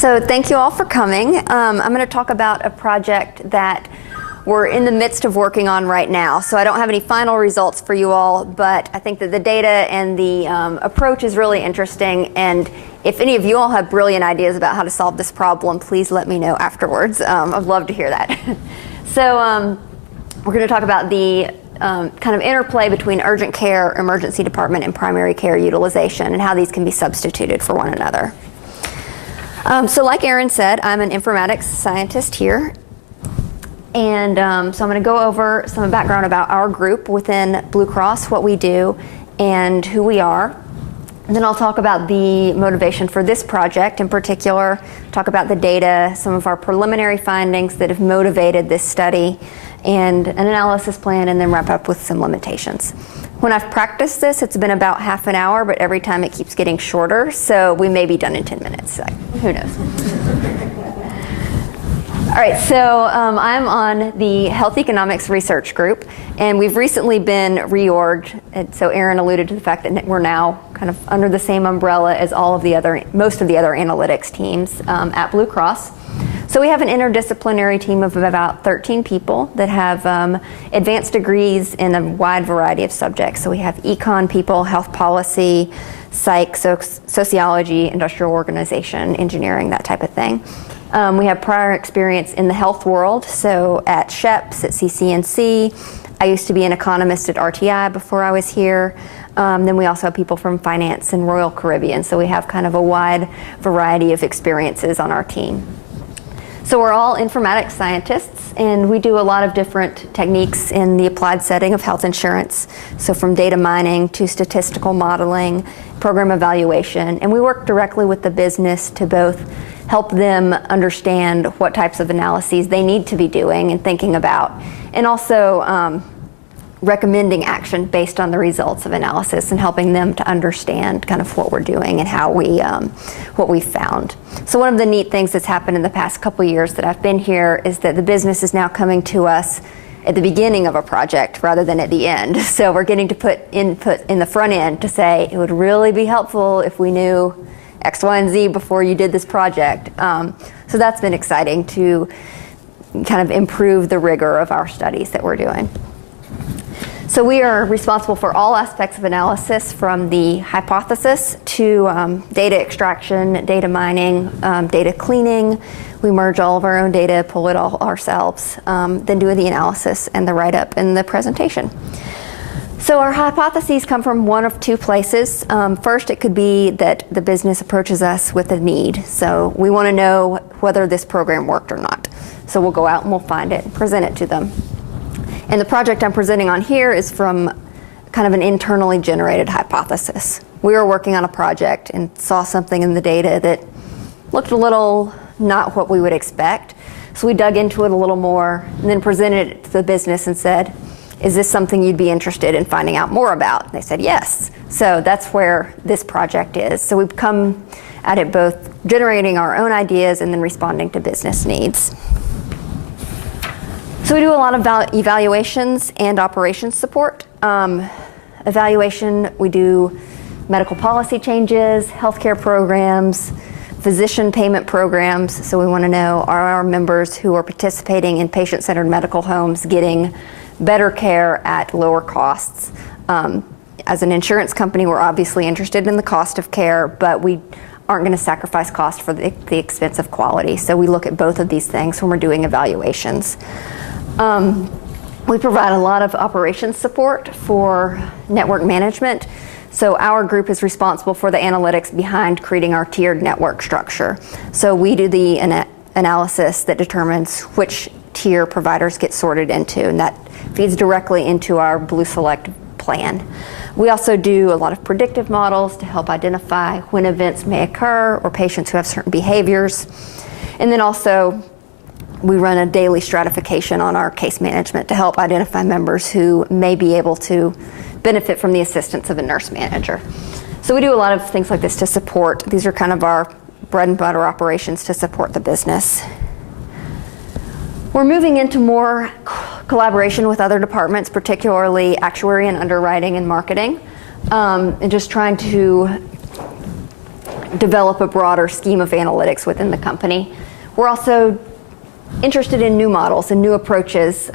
So thank you all for coming. I'm going to talk about a project that we're in the midst of working on right now. So I don't have any final results for you all, but I think that the data and the approach is really interesting. And if any of you all have brilliant ideas about how to solve this problem, please let me know afterwards. I'd love to hear that. So we're going to talk about the kind of interplay between urgent care, emergency department, and primary care utilization, and how these can be substituted for one another. So like Erin said, I'm an informatics scientist here. And so I'm going to go over some background about our group within Blue Cross, what we do, and who we are. And then I'll talk about the motivation for this project in particular, talk about the data, some of our preliminary findings that have motivated this study, and an analysis plan, and then wrap up with some limitations. When I've practiced this, it's been about half an hour, but every time it keeps getting shorter, so we may be done in 10 minutes. So who knows? All right, so I'm on the Health Economics Research Group, and we've recently been reorged. And so Erin alluded to the fact that we're now kind of under the same umbrella as most of the other analytics teams at Blue Cross. So we have an interdisciplinary team of about 13 people that have advanced degrees in a wide variety of subjects. So we have econ people, health policy, psych, sociology, industrial organization, engineering, that type of thing. We have prior experience in the health world, so at SHEPS, at CCNC. I used to be an economist at RTI before I was here. Then we also have people from finance and Royal Caribbean, so we have kind of a wide variety of experiences on our team. So we're all informatics scientists, and we do a lot of different techniques in the applied setting of health insurance. So from data mining to statistical modeling, program evaluation, and we work directly with the business to both help them understand what types of analyses they need to be doing and thinking about, and also recommending action based on the results of analysis and helping them to understand kind of what we're doing and how what we found. So one of the neat things that's happened in the past couple years that I've been here is that the business is now coming to us at the beginning of a project rather than at the end. So we're getting to put input in the front end to say it would really be helpful if we knew X, Y, and Z before you did this project. So that's been exciting to kind of improve the rigor of our studies that we're doing. So we are responsible for all aspects of analysis, from the hypothesis to data extraction, data mining, data cleaning. We merge all of our own data, pull it all ourselves, then do the analysis and the write-up and the presentation. So our hypotheses come from one of two places. First, it could be that the business approaches us with a need. So we want to know whether this program worked or not. So we'll go out and we'll find it and present it to them. And the project I'm presenting on here is from kind of an internally generated hypothesis. We were working on a project and saw something in the data that looked a little not what we would expect. So we dug into it a little more and then presented it to the business and said, is this something you'd be interested in finding out more about? They said yes. So that's where this project is. So we've come at it both generating our own ideas and then responding to business needs. So we do a lot of evaluations and operations support. Evaluation, we do medical policy changes, healthcare programs, physician payment programs. So we want to know, are our members who are participating in patient-centered medical homes getting better care at lower costs? As an insurance company, we're obviously interested in the cost of care, but we aren't going to sacrifice cost for the expense of quality. So we look at both of these things when we're doing evaluations. We provide a lot of operations support for network management. So our group is responsible for the analytics behind creating our tiered network structure. So we do the analysis that determines which tier providers get sorted into, and that feeds directly into our Blue Select plan. We also do a lot of predictive models to help identify when events may occur or patients who have certain behaviors. And then also we run a daily stratification on our case management to help identify members who may be able to benefit from the assistance of a nurse manager. So we do a lot of things like this to support. These are kind of our bread and butter operations to support the business. We're moving into more collaboration with other departments, particularly actuary and underwriting and marketing, and just trying to develop a broader scheme of analytics within the company. We're also interested in new models and new approaches.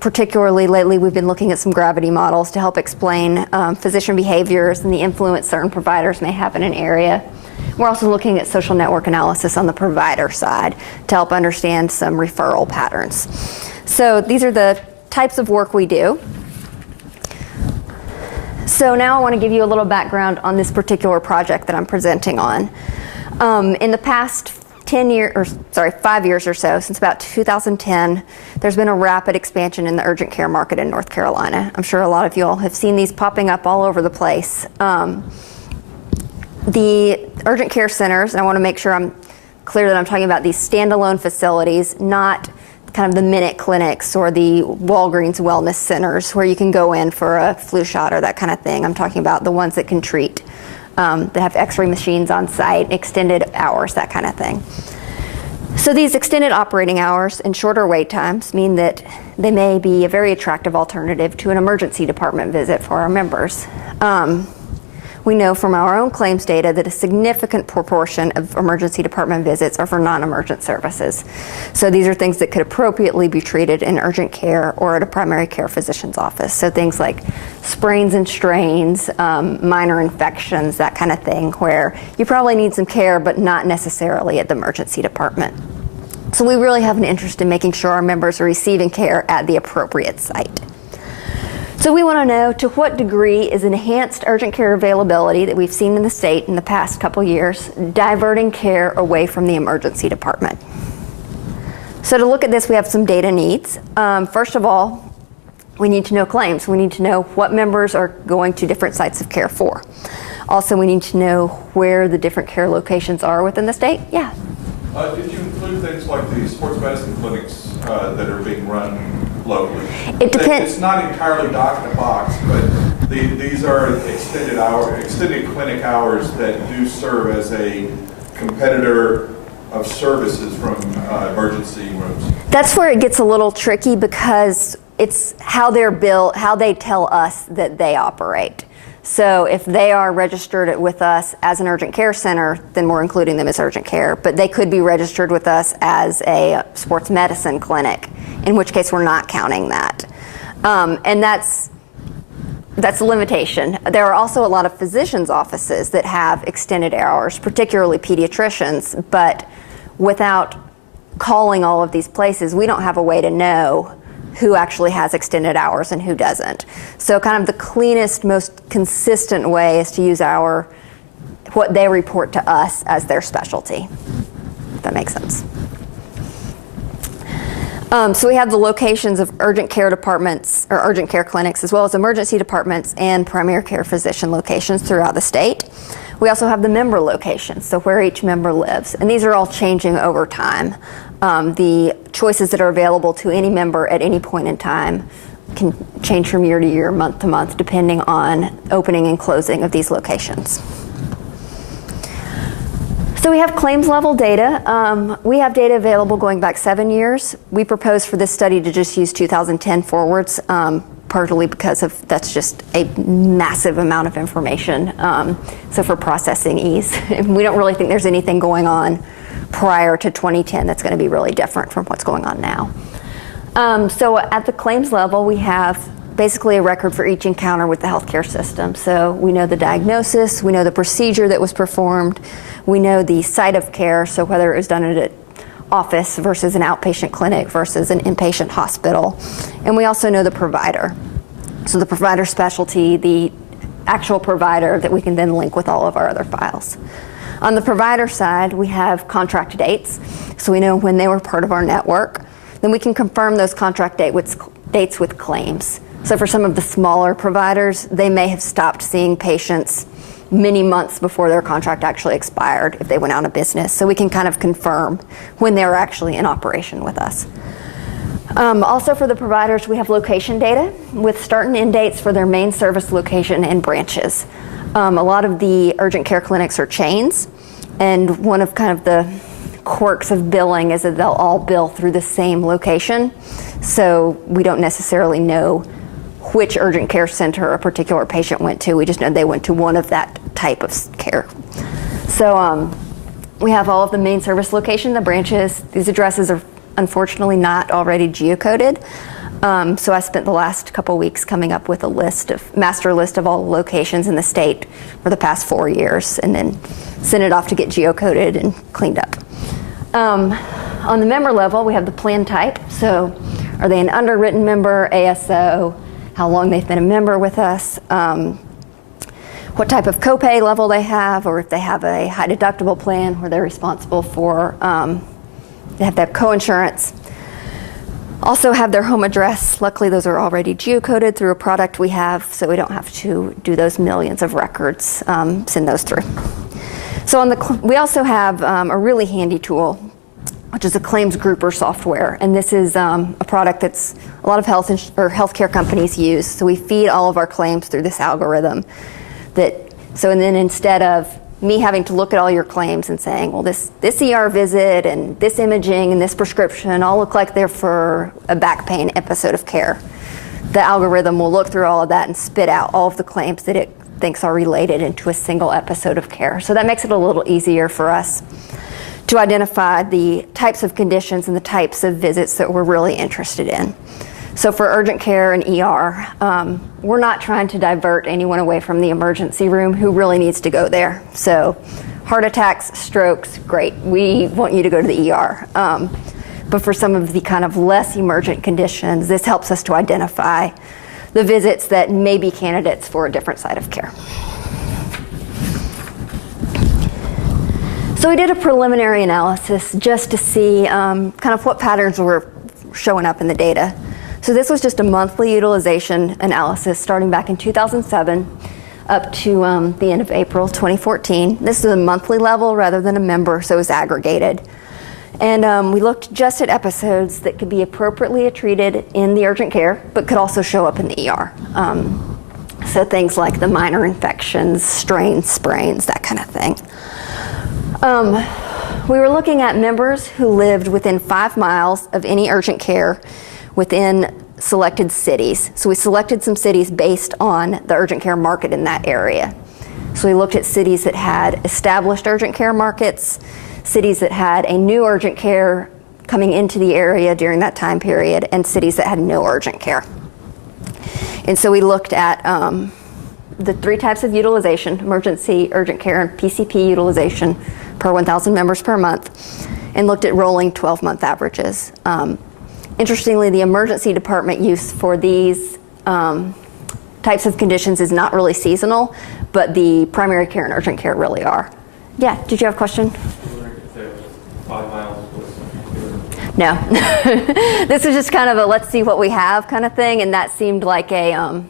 Particularly lately, we've been looking at some gravity models to help explain physician behaviors and the influence certain providers may have in an area. We're also looking at social network analysis on the provider side to help understand some referral patterns. So these are the types of work we do. So now I want to give you a little background on this particular project that I'm presenting on. In the past 5 years or so, since about 2010, there's been a rapid expansion in the urgent care market in North Carolina. I'm sure a lot of you all have seen these popping up all over the place. The urgent care centers, and I want to make sure I'm clear that I'm talking about these standalone facilities, not kind of the minute clinics or the Walgreens wellness centers where you can go in for a flu shot or that kind of thing. I'm talking about the ones that can treat, that have x-ray machines on site, extended hours, that kind of thing. So these extended operating hours and shorter wait times mean that they may be a very attractive alternative to an emergency department visit for our members. We know from our own claims data that a significant proportion of emergency department visits are for non-emergent services. So these are things that could appropriately be treated in urgent care or at a primary care physician's office. So things like sprains and strains, minor infections, that kind of thing, where you probably need some care, but not necessarily at the emergency department. So we really have an interest in making sure our members are receiving care at the appropriate site. So we want to know, to what degree is enhanced urgent care availability that we've seen in the state in the past couple years diverting care away from the emergency department? So to look at this, we have some data needs. First of all, we need to know claims. We need to know what members are going to different sites of care for. Also, we need to know where the different care locations are within the state. Yeah? Did you include things like the sports medicine clinics that are being run locally? It depends. It's not entirely doc in a box, but these are extended clinic hours that do serve as a competitor of services from emergency rooms. That's where it gets a little tricky because it's how they're built, how they tell us that they operate. So if they are registered with us as an urgent care center, then we're including them as urgent care. But they could be registered with us as a sports medicine clinic, in which case we're not counting that. And that's a limitation. There are also a lot of physicians' offices that have extended hours, particularly pediatricians, but without calling all of these places, we don't have a way to know who actually has extended hours and who doesn't. So kind of the cleanest, most consistent way is to use what they report to us as their specialty, if that makes sense. So we have the locations of urgent care departments or urgent care clinics, as well as emergency departments and primary care physician locations throughout the state. We also have the member locations, so where each member lives, and these are all changing over time. The choices that are available to any member at any point in time can change from year to year, month to month, depending on opening and closing of these locations. So we have claims level data. We have data available going back 7 years. We propose for this study to just use 2010 forwards, partly because that's just a massive amount of information. So for processing ease, we don't really think there's anything going on prior to 2010 that's going to be really different from what's going on now. So at the claims level, we have basically a record for each encounter with the healthcare system. So we know the diagnosis, we know the procedure that was performed, we know the site of care, so whether it was done at an office versus an outpatient clinic versus an inpatient hospital, and we also know the provider. So the provider specialty, the actual provider that we can then link with all of our other files. On the provider side, we have contract dates, so we know when they were part of our network. Then we can confirm those contract dates with claims. So for some of the smaller providers, they may have stopped seeing patients many months before their contract actually expired if they went out of business. So we can kind of confirm when they were actually in operation with us. Also for the providers, we have location data with start and end dates for their main service location and branches. A lot of the urgent care clinics are chains, and one of kind of the quirks of billing is that they'll all bill through the same location. So we don't necessarily know which urgent care center a particular patient went to. We just know they went to one of that type of care. So we have all of the main service location, the branches. These addresses are unfortunately not already geocoded. So I spent the last couple weeks coming up with a master list of all the locations in the state for the past 4 years, and then sent it off to get geocoded and cleaned up. On the member level, we have the plan type. So are they an underwritten member, ASO, how long they've been a member with us, what type of copay level they have, or if they have a high deductible plan where they're responsible for, they have to have coinsurance. Also have their home address. Luckily, those are already geocoded through a product we have, so we don't have to do those millions of records, send those through. So we also have a really handy tool, which is a claims grouper software. And this is a product that's a lot of healthcare companies use. So we feed all of our claims through this algorithm. And then instead of me having to look at all your claims and saying, well, this ER visit and this imaging and this prescription all look like they're for a back pain episode of care, the algorithm will look through all of that and spit out all of the claims that it thinks are related into a single episode of care. So that makes it a little easier for us to identify the types of conditions and the types of visits that we're really interested in. So for urgent care and ER, we're not trying to divert anyone away from the emergency room who really needs to go there. So heart attacks, strokes, great. We want you to go to the ER. But for some of the kind of less emergent conditions, this helps us to identify the visits that may be candidates for a different side of care. So we did a preliminary analysis just to see kind of what patterns were showing up in the data. So this was just a monthly utilization analysis starting back in 2007 up to the end of April 2014. This is a monthly level rather than a member, so it was aggregated. And we looked just at episodes that could be appropriately treated in the urgent care, but could also show up in the ER. So things like the minor infections, strains, sprains, that kind of thing. We were looking at members who lived within 5 miles of any urgent care within selected cities. So we selected some cities based on the urgent care market in that area. So we looked at cities that had established urgent care markets, cities that had a new urgent care coming into the area during that time period, and cities that had no urgent care. And so we looked at the 3 types of utilization: emergency, urgent care, and PCP utilization per 1,000 members per month, and looked at rolling 12-month averages. Interestingly, the emergency department use for these types of conditions is not really seasonal, but the primary care and urgent care really are. Yeah, did you have a question? 5 miles was No. This is just kind of a let's see what we have kind of thing, and that seemed like a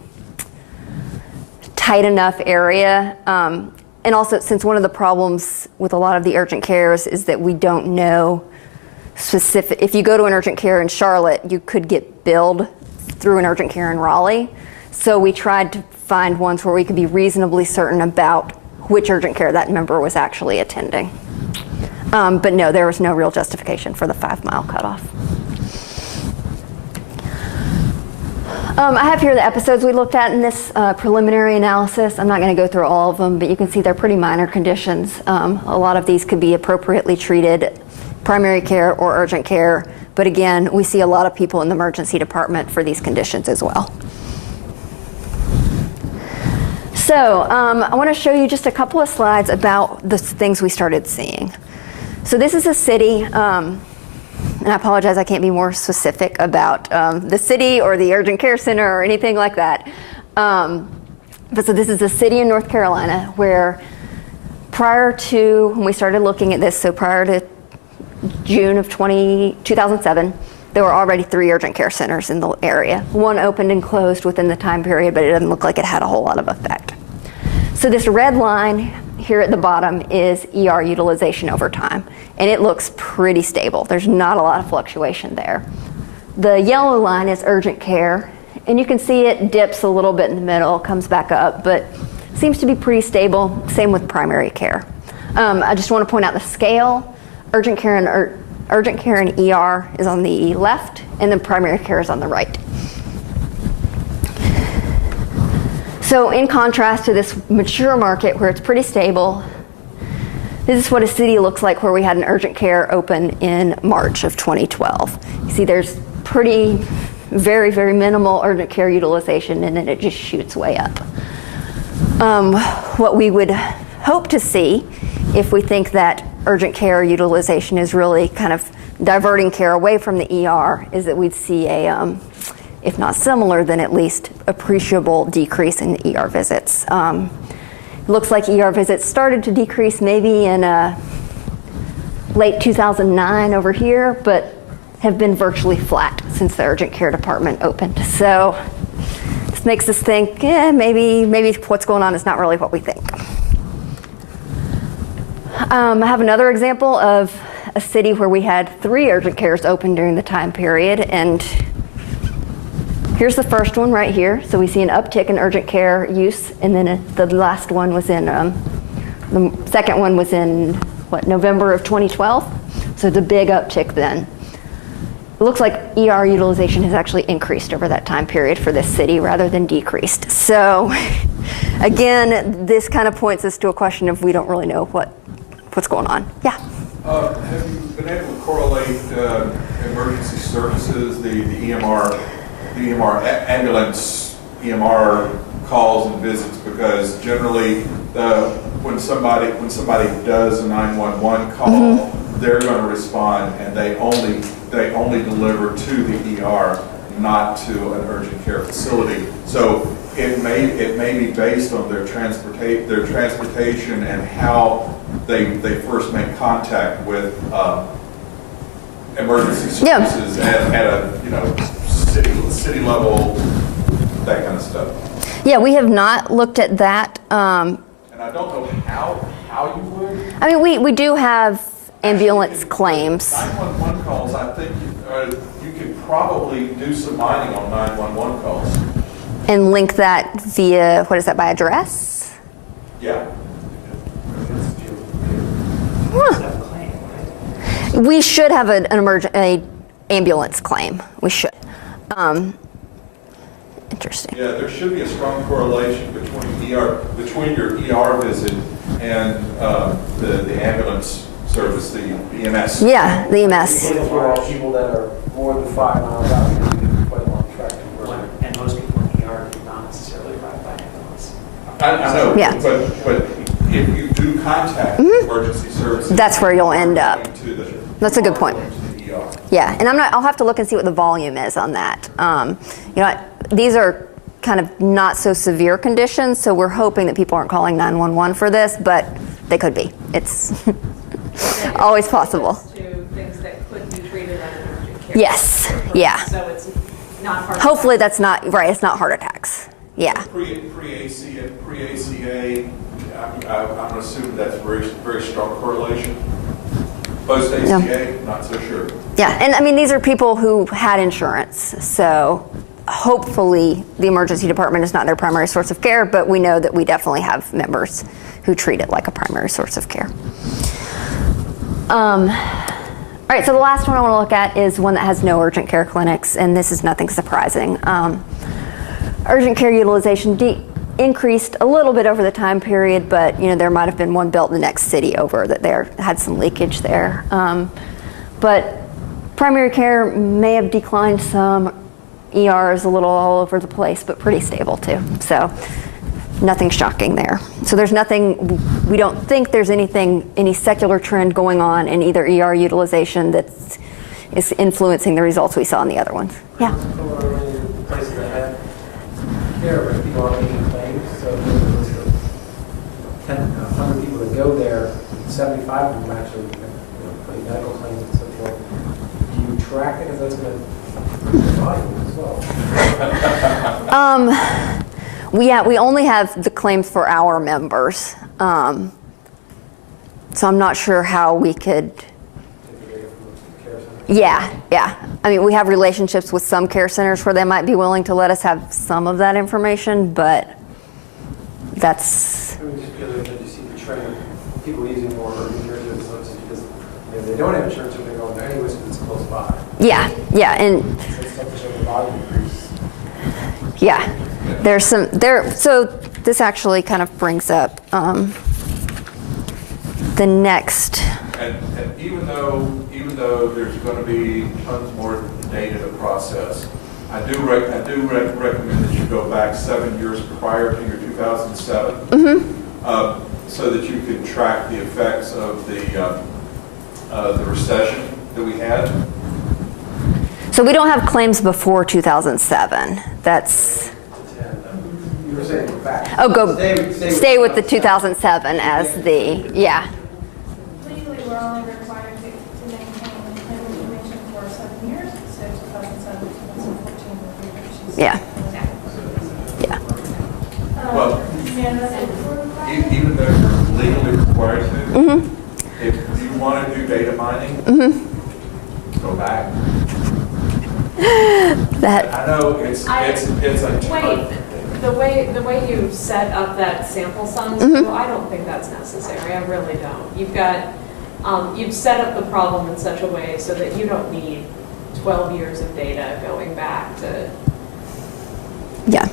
tight enough area. And also, since one of the problems with a lot of the urgent cares is that we don't know specific. If you go to an urgent care in Charlotte, you could get billed through an urgent care in Raleigh. So we tried to find ones where we could be reasonably certain about which urgent care that member was actually attending. But no, there was no real justification for the 5-mile cutoff. I have here the episodes we looked at in this preliminary analysis. I'm not going to go through all of them, but you can see they're pretty minor conditions. A lot of these could be appropriately treated, primary care or urgent care. But again, we see a lot of people in the emergency department for these conditions as well. So I want to show you just a couple of slides about the things we started seeing. So this is a city, and I apologize I can't be more specific about the city or the urgent care center or anything like that. But so this is a city in North Carolina where prior to when we started looking at this, so prior to June of 2007, there were already 3 urgent care centers in the area. One opened and closed within the time period, but it doesn't look like it had a whole lot of effect. So this red line here at the bottom is ER utilization over time, and it looks pretty stable. There's not a lot of fluctuation there. The yellow line is urgent care, and you can see it dips a little bit in the middle, comes back up, but seems to be pretty stable. Same with primary care. I just want to point out the scale. Urgent care and ER is on the left, and then primary care is on the right. So in contrast to this mature market where it's pretty stable, This is what a city looks like where we had an urgent care open in March of 2012. You see there's very, very minimal urgent care utilization, and then it just shoots way up. What we would hope to see if we think that urgent care utilization is really kind of diverting care away from the ER is that we'd see a, if not similar, then at least appreciable decrease in the ER visits. It looks like ER visits started to decrease maybe in late 2009 over here, but have been virtually flat since the urgent care department opened. So this makes us think, maybe what's going on is not really what we think. I have another example of a city where we had 3 urgent cares open during the time period, and here's the first one right here. So we see an uptick in urgent care use, and then the last one was in, the second one was in, November of 2012? So it's a big uptick then. It looks like ER utilization has actually increased over that time period for this city rather than decreased. So again, this kind of points us to a question of we don't really know what's going on. Yeah? Have you been able to correlate emergency services, the EMR ambulance, EMR calls and visits? Because generally, when somebody does a 911 call, they're going to respond, and they only deliver to the ER, not to an urgent care facility. So it may be based on their transportation and how they first make contact with emergency services at a city level, that kind of stuff. Yeah, we have not looked at that. And I don't know how you would. I mean, we do have ambulance claims. 911 calls, I think you could probably do some mining on 911 calls. And link that via, what is that, by address? Yeah. We should have an ambulance claim. We should. Interesting. Yeah, there should be a strong correlation between your ER visit and the ambulance service, the EMS. Yeah, the EMS. Even if you're all people that are more than 5 miles out, you can quite a long track to work. And most people in the ER do not necessarily ride by ambulance. I know, Yeah. but if you do contact emergency services, That's where you'll end up. That's a good point. To the ER. Yeah, and I'll have to look and see what the volume is on that. These are kind of not so severe conditions, so we're hoping that people aren't calling 911 for this, but they could be. It's always possible. To things that could be treated at an urgent care. Yes, yeah. So it's not hard. Hopefully that's not, right, it's not heart attacks. Yeah. Pre-ACA, I'm going to assume that's very, very strong correlation. Post-ACA, not so sure. Yeah, and I mean, these are people who had insurance, so hopefully the emergency department is not their primary source of care, but we know that we definitely have members who treat it like a primary source of care. All right, so the last one I want to look at is one that has no urgent care clinics, and this is nothing surprising. Urgent care utilization increased a little bit over the time period, but there might have been one built in the next city over that had some leakage there. But primary care may have declined some. ER is a little all over the place, but pretty stable too. So nothing shocking there. So there's nothing, we don't think there's any secular trend going on in either ER utilization that is influencing the results we saw in the other ones. Yeah. Places that have care, but people are making claims. So if there's 100 people that go there, 75 of them actually put medical claims and so forth. Do you track it? Because that's going to volume as well. We only have the claims for our members. So I'm not sure how we could. Yeah. I mean, we have relationships with some care centers where they might be willing to let us have some of that information, but that's. I mean, just because you see the trend, people using more urgent care services because they don't have insurance, they're going there anyways because it's close by. Yeah, and. It's tough to show the volume increase. Yeah, there's some there. So this actually kind of brings up the next. And even though there's going to be tons more data to process, I do recommend that you go back 7 years prior to your 2007, so that you can track the effects of the recession that we had. So we don't have claims before 2007. That's. You were saying back. Oh, stay with the 2007. 2007 as the, yeah. Legally, we're only required to maintain claim information for 7 years, so 2007, 2014 will be what she's. Yeah. Yeah. Well, even though you're legally required to, if you want to do data mining, go back. That. I know it's a ton. Wait, the way you set up that sample size, well, I don't think that's necessary. I really don't. You've set up the problem in such a way so that you don't need 12 years of data going back to. Yeah.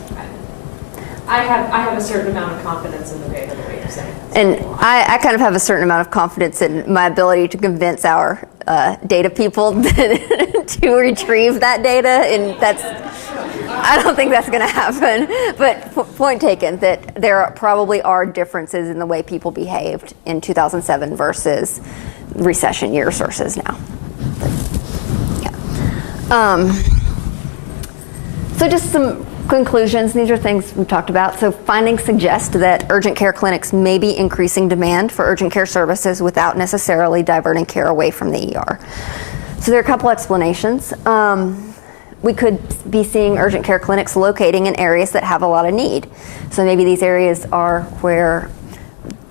I have a certain amount of confidence in the data the way you're saying. And I kind of have a certain amount of confidence in my ability to convince our data people to retrieve that data, and I don't think that's going to happen. But point taken, that there probably are differences in the way people behaved in 2007 versus recession years versus now. Yeah. So just some conclusions. These are things we've talked about. So findings suggest that urgent care clinics may be increasing demand for urgent care services without necessarily diverting care away from the ER. So there are a couple explanations. We could be seeing urgent care clinics locating in areas that have a lot of need. So maybe these areas are where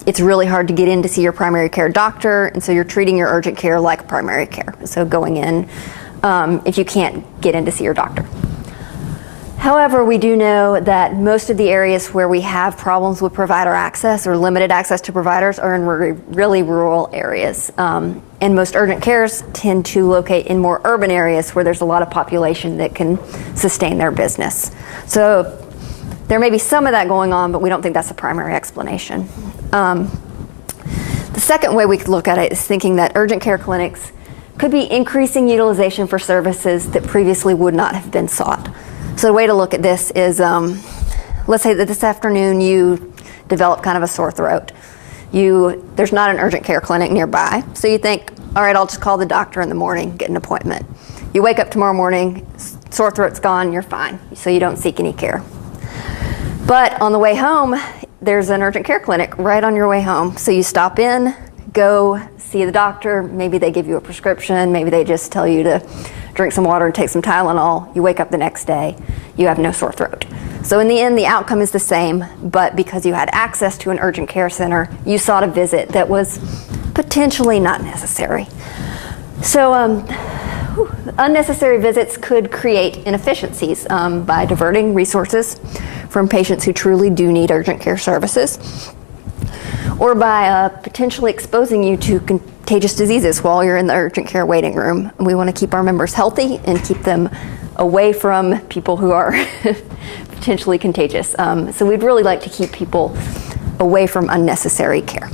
it's really hard to get in to see your primary care doctor, and so you're treating your urgent care like primary care. So going in if you can't get in to see your doctor. However, we do know that most of the areas where we have problems with provider access or limited access to providers are in really rural areas. And most urgent cares tend to locate in more urban areas where there's a lot of population that can sustain their business. So there may be some of that going on, but we don't think that's the primary explanation. The second way we could look at it is thinking that urgent care clinics could be increasing utilization for services that previously would not have been sought. So the way to look at this is, let's say that this afternoon you develop kind of a sore throat. There's not an urgent care clinic nearby, so you think, all right, I'll just call the doctor in the morning, get an appointment. You wake up tomorrow morning, sore throat's gone, you're fine, so you don't seek any care. But on the way home, there's an urgent care clinic right on your way home, so you stop in, go see the doctor, maybe they give you a prescription, maybe they just tell you to drink some water and take some Tylenol. You wake up the next day, you have no sore throat. So in the end, the outcome is the same, but because you had access to an urgent care center, you sought a visit that was potentially not necessary. So unnecessary visits could create inefficiencies by diverting resources from patients who truly do need urgent care services, or by potentially exposing you to contagious diseases while you're in the urgent care waiting room. We want to keep our members healthy and keep them away from people who are potentially contagious. So we'd really like to keep people away from unnecessary care.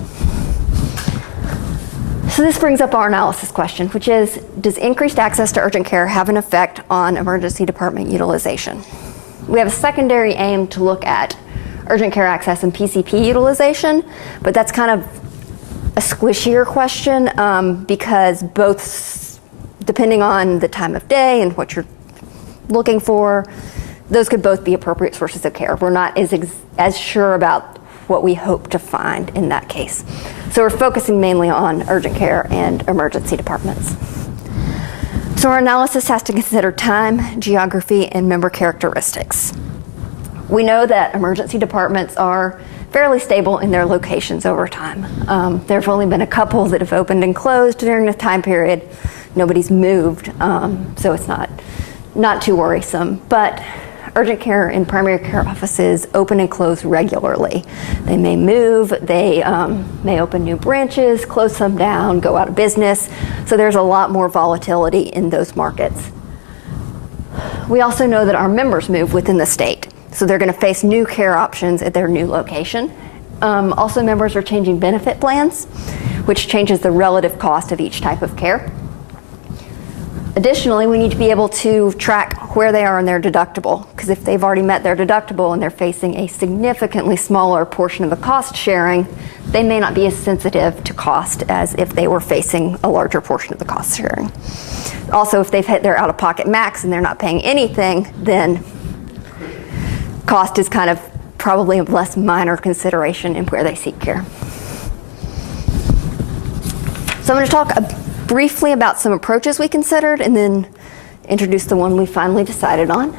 So this brings up our analysis question, which is, does increased access to urgent care have an effect on emergency department utilization? We have a secondary aim to look at urgent care access and PCP utilization, but that's kind of a squishier question because both, depending on the time of day and what you're looking for, those could both be appropriate sources of care. We're not as sure about what we hope to find in that case. So we're focusing mainly on urgent care and emergency departments. So our analysis has to consider time, geography, and member characteristics. We know that emergency departments are fairly stable in their locations over time. There have only been a couple that have opened and closed during the time period. Nobody's moved, so it's not too worrisome. But urgent care and primary care offices open and close regularly. They may move, they may open new branches, close some down, go out of business. So there's a lot more volatility in those markets. We also know that our members move within the state. So they're going to face new care options at their new location. Also, members are changing benefit plans, which changes the relative cost of each type of care. Additionally, we need to be able to track where they are in their deductible, because if they've already met their deductible and they're facing a significantly smaller portion of the cost sharing, they may not be as sensitive to cost as if they were facing a larger portion of the cost sharing. Also, if they've hit their out-of-pocket max and they're not paying anything, then cost is kind of probably a less minor consideration in where they seek care. So I'm going to talk briefly about some approaches we considered and then introduce the one we finally decided on.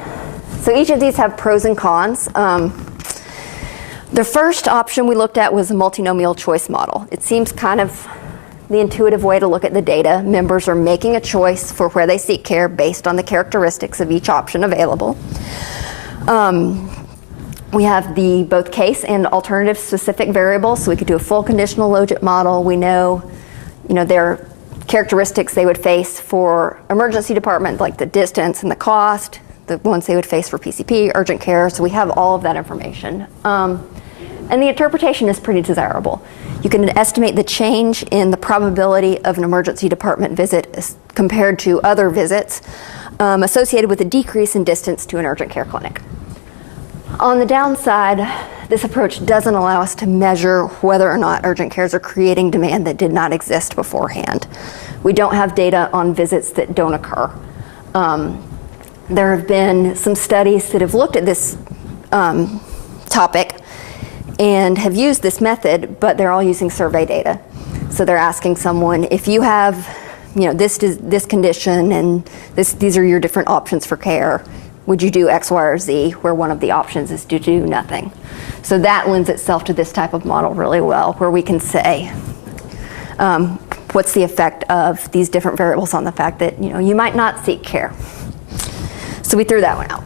So each of these have pros and cons. The first option we looked at was a multinomial choice model. It seems kind of the intuitive way to look at the data. Members are making a choice for where they seek care based on the characteristics of each option available. We have the both case and alternative specific variables, so we could do a full conditional logit model. We know, their characteristics they would face for emergency department, like the distance and the cost, the ones they would face for PCP, urgent care, so we have all of that information. And the interpretation is pretty desirable. You can estimate the change in the probability of an emergency department visit compared to other visits associated with a decrease in distance to an urgent care clinic. On the downside, this approach doesn't allow us to measure whether or not urgent cares are creating demand that did not exist beforehand. We don't have data on visits that don't occur. There have been some studies that have looked at this topic and have used this method, but they're all using survey data. So they're asking someone, if you have this condition and these are your different options for care, would you do X, Y, or Z, where one of the options is to do nothing? So that lends itself to this type of model really well, where we can say, what's the effect of these different variables on the fact that you might not seek care? So we threw that one out.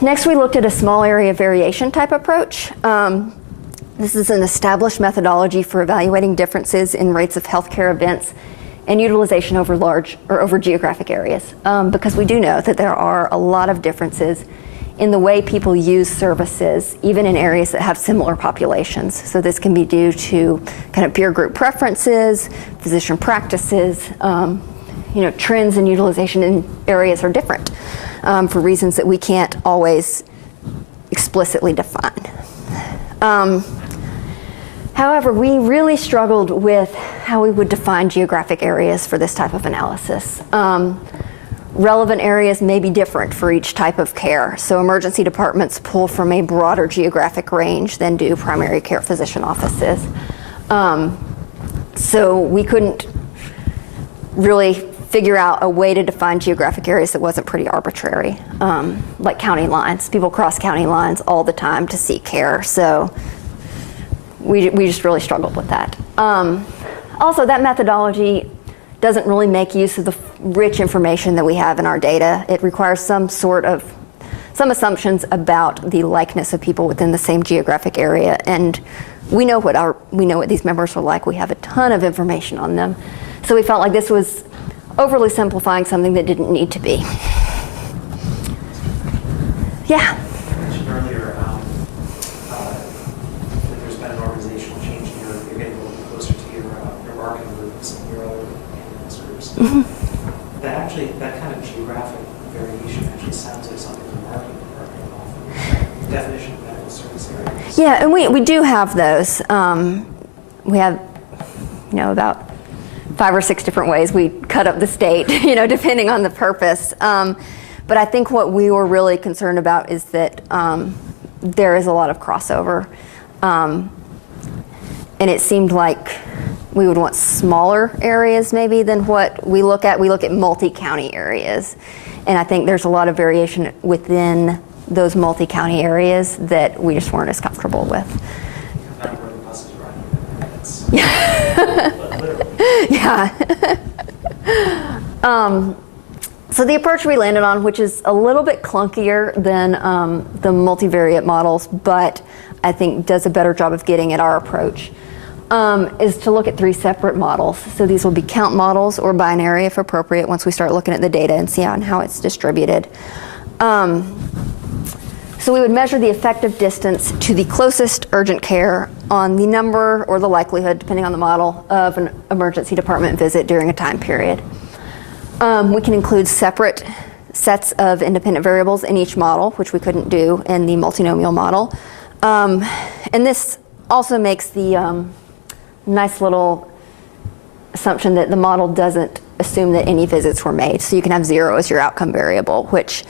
Next, we looked at a small area variation type approach. This is an established methodology for evaluating differences in rates of healthcare events and utilization over geographic areas, because we do know that there are a lot of differences in the way people use services, even in areas that have similar populations. So this can be due to kind of peer group preferences, physician practices, trends in utilization in areas are different for reasons that we can't always explicitly define. However, we really struggled with how we would define geographic areas for this type of analysis. Relevant areas may be different for each type of care. So emergency departments pull from a broader geographic range than do primary care physician offices. So we couldn't really figure out a way to define geographic areas that wasn't pretty arbitrary, like county lines. People cross county lines all the time to seek care. So we just really struggled with that. Also, that methodology doesn't really make use of the rich information that we have in our data. It requires some assumptions about the likeness of people within the same geographic area, and we know what these members are like. We have a ton of information on them, so we felt like this was overly simplifying something that didn't need to be. Yeah. You mentioned earlier that there's been an organizational change and you're getting a little bit closer to your marketing groups and your other analyst groups. Mm-hmm. That kind of geographic variation actually sounds like something the marketing department offers. Definition of medical service areas. Yeah, and we do have those. We have, about 5 or 6 different ways we cut up the state, depending on the purpose. But I think what we were really concerned about is that there is a lot of crossover. And it seemed like we would want smaller areas maybe than what we look at. We look at multi-county areas. And I think there's a lot of variation within those multi-county areas that we just weren't as comfortable with. Yeah. So the approach we landed on, which is a little bit clunkier than the multivariate models, but I think does a better job of getting at our approach, is to look at 3 separate models. So these will be count models or binary if appropriate once we start looking at the data and see how it's distributed. So So we would measure the effective distance to the closest urgent care on the number or the likelihood, depending on the model, of an emergency department visit during a time period. We can include separate sets of independent variables in each model, which we couldn't do in the multinomial model. And this also makes the nice little assumption that the model doesn't assume that any visits were made. So you can have 0 as your outcome variable, which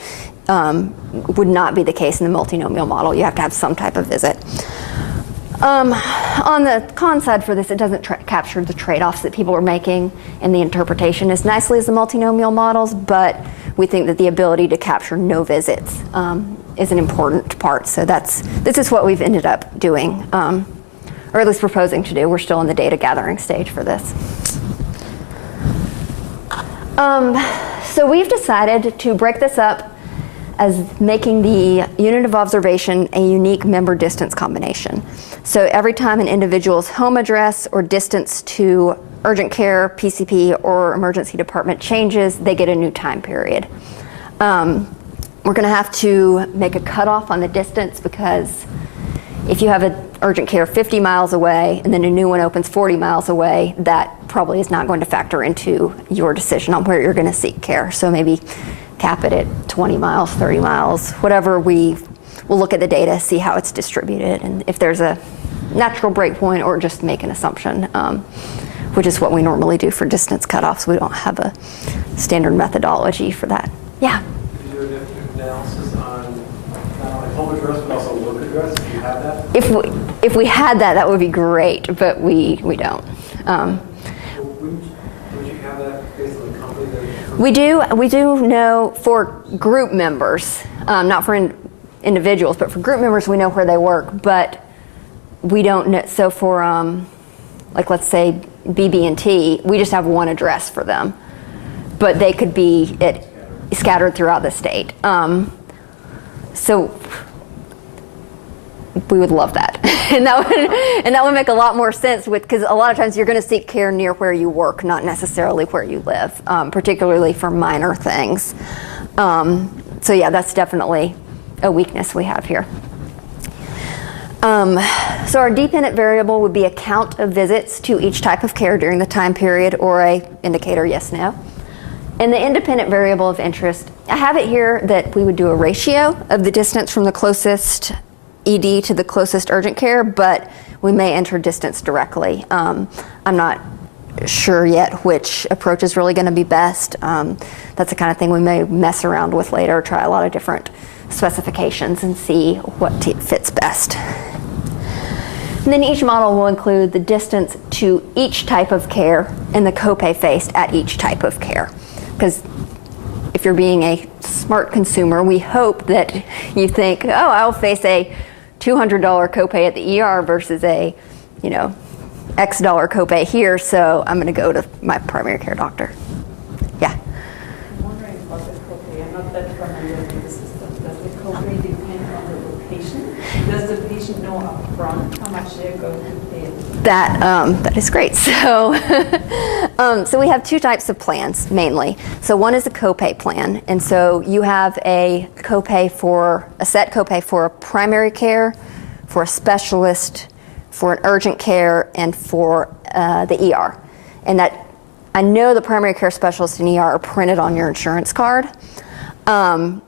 would not be the case in the multinomial model. You have to have some type of visit. On the con side for this, it doesn't capture the trade-offs that people are making in the interpretation as nicely as the multinomial models, but we think that the ability to capture no visits is an important part. So this is what we've ended up doing, or at least proposing to do. We're still in the data gathering stage for this. So we've decided to break this up as making the unit of observation a unique member distance combination. So every time an individual's home address or distance to urgent care, PCP, or emergency department changes, they get a new time period. We're going to have to make a cutoff on the distance, because if you have an urgent care 50 miles away and then a new one opens 40 miles away, that probably is not going to factor into your decision on where you're going to seek care. So maybe cap it at 20 miles, 30 miles, whatever. We'll look at the data, see how it's distributed, and if there's a natural breakpoint, or just make an assumption, which is what we normally do for distance cutoffs. We don't have a standard methodology for that. Yeah? Did you do an analysis on not only home address, but also work address? Do you have that? If we had that, that would be great, but we don't. Would you have that based on the company that We do know for group members, not for individuals, but for group members, we know where they work, but we don't know. So for, like, let's say BB&T, we just have one address for them, but they could be scattered throughout the state. So we would love that. and that would make a lot more sense, because a lot of times you're going to seek care near where you work, not necessarily where you live, particularly for minor things. So yeah, that's definitely a weakness we have here. So our dependent variable would be a count of visits to each type of care during the time period, or a indicator yes, no. And the independent variable of interest, I have it here that we would do a ratio of the distance from the closest ED to the closest urgent care, but we may enter distance directly. I'm not sure yet which approach is really going to be best. That's the kind of thing we may mess around with later, try a lot of different specifications and see what fits best. And then each model will include the distance to each type of care and the copay faced at each type of care. Because if you're being a smart consumer, we hope that you think, oh, I'll face a $200 copay at the ER versus a, X dollar copay here, so I'm going to go to my primary care doctor. Yeah. I'm wondering about the copay. I'm not that familiar with the system. Does the copay depend on the location? Does the patient know upfront how much they're going to pay? That is great. So, so we have two types of plans mainly. So one is a copay plan, and so you have a set copay for a primary care, for a specialist, for an urgent care, and for the ER. And that, I know the primary care specialist and ER are printed on your insurance card. I'm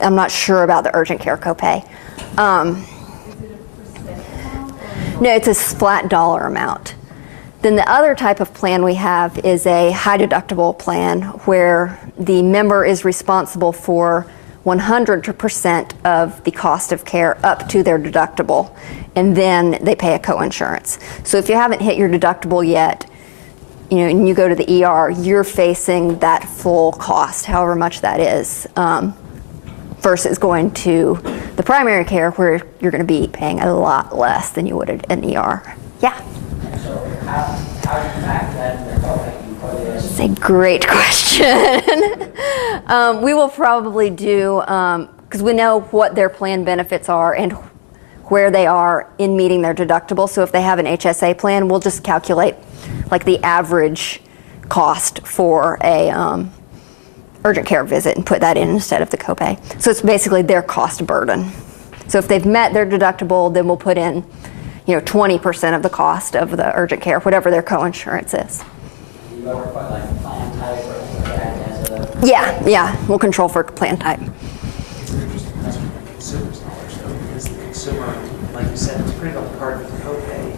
not sure about the urgent care copay. No, it's a flat dollar amount. Then the other type of plan we have is a high deductible plan, where the member is responsible for 100% of the cost of care up to their deductible, and then they pay a coinsurance. So if you haven't hit your deductible yet, and you go to the ER, you're facing that full cost, however much that is, versus going to the primary care, where you're going to be paying a lot less than you would at an ER. Yeah? So how do you factor that in the copay? You put it It's a great question. We will probably do, because we know what their plan benefits are and where they are in meeting their deductible. So if they have an HSA plan, we'll just calculate like the average cost for a urgent care visit and put that in instead of the copay. So it's basically their cost burden. So if they've met their deductible, then we'll put in 20% of the cost of the urgent care, whatever their coinsurance is. You ever put like plan type or that as a? Yeah, we'll control for plan type. It's an interesting question for consumer's knowledge though, because the consumer, like you said, it's pretty on the card with the copay,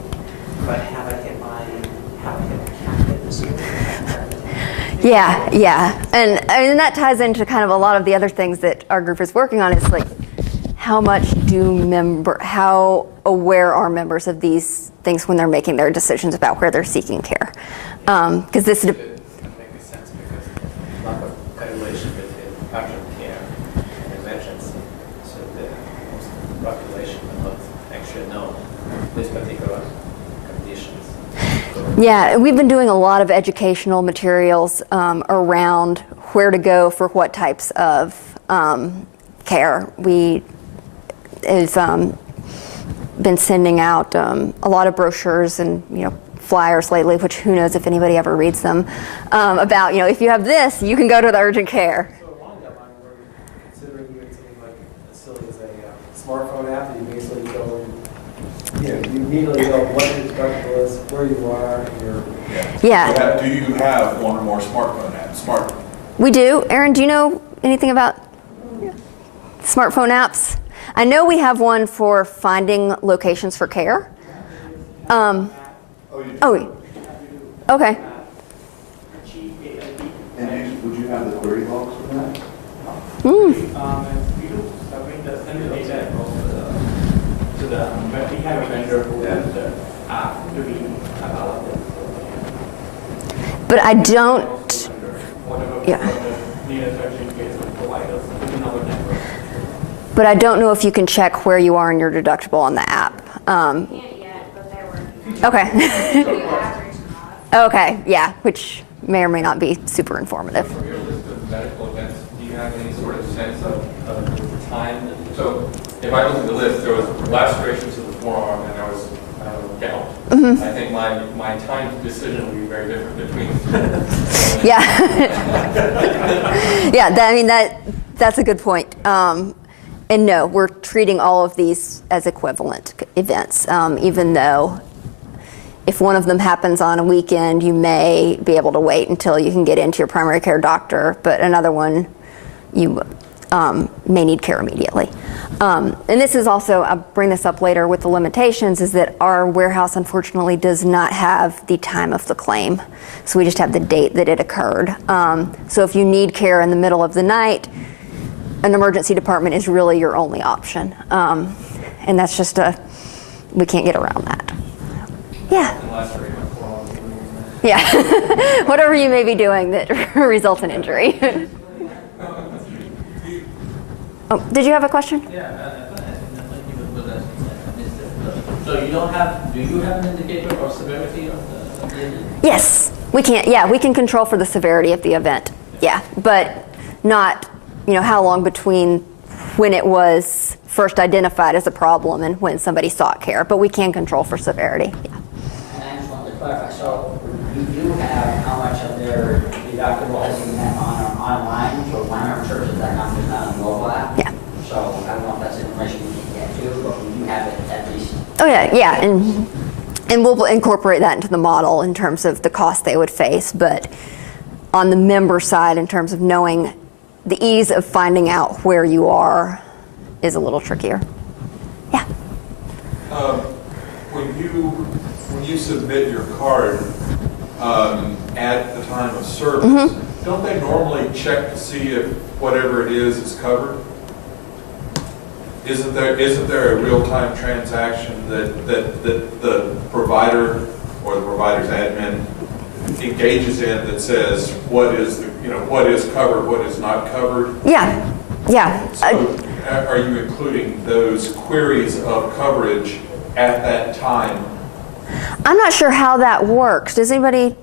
but have I hit my fitness? Yeah. And I mean, that ties into kind of a lot of the other things that our group is working on. Is like, how aware are members of these things when they're making their decisions about where they're seeking care? Because this It makes sense because lack of correlation between urgent care and emergency. So the most population will not actually know these particular conditions. Yeah, we've been doing a lot of educational materials around where to go for what types of care. We have been sending out a lot of brochures and flyers lately, which who knows if anybody ever reads them, about if you have this, you can go to the urgent care. So along that line, we're considering doing something like as silly as a smartphone app that you basically go and you immediately know what your deductible is, where you are, and your Yeah. Do you have one or more smartphone apps? We do. Aaron, do you know anything about smartphone apps? I know we have one for finding locations for care. Okay. And would you have the query logs for that? We do submit the data to the, but we have a vendor who has the app to be available. But I don't. Whatever need a searching case will provide us within our network. But I don't know if you can check where you are in your deductible on the app. Can't yet, but they're working. Okay. Okay, yeah, which may or may not be super informative. From your list of medical events, do you have any sort of sense of time? So if I look at the list, there was lacerations to the forearm and there was gout. Mm-hmm. I think my timed decision would be very different between. Yeah. Yeah, that's a good point. And no, we're treating all of these as equivalent events, even though if one of them happens on a weekend, you may be able to wait until you can get into your primary care doctor, but another one, you may need care immediately. And this is also, I'll bring this up later with the limitations, is that our warehouse unfortunately does not have the time of the claim. So we just have the date that it occurred. So if you need care in the middle of the night, an emergency department is really your only option. And that's just we can't get around that. Yeah. Yeah. Whatever you may be doing that results in injury. Oh, did you have a question? Yeah, so you don't have, do you have an indicator or severity of the event? Yes, we can. Yeah, we can control for the severity of the event. Yeah, but not, how long between when it was first identified as a problem and when somebody sought care. But we can control for severity. Yeah. And I just wanted to clarify, so you do have how much of their deductible has been met online, so OneArmServices.com is not on the mobile app? Yeah. So I don't know if that's information you can get to, but you have it at least. Oh yeah, and we'll incorporate that into the model in terms of the cost they would face. But on the member side, in terms of knowing the ease of finding out where you are, is a little trickier. Yeah. When you submit your card at the time of service, don't they normally check to see if whatever it is covered? Isn't there a real-time transaction that the provider or the provider's admin engages in that says what is covered, what is not covered? Yeah. Yeah. So are you including those queries of coverage at that time? I'm not sure how that works. Does anybody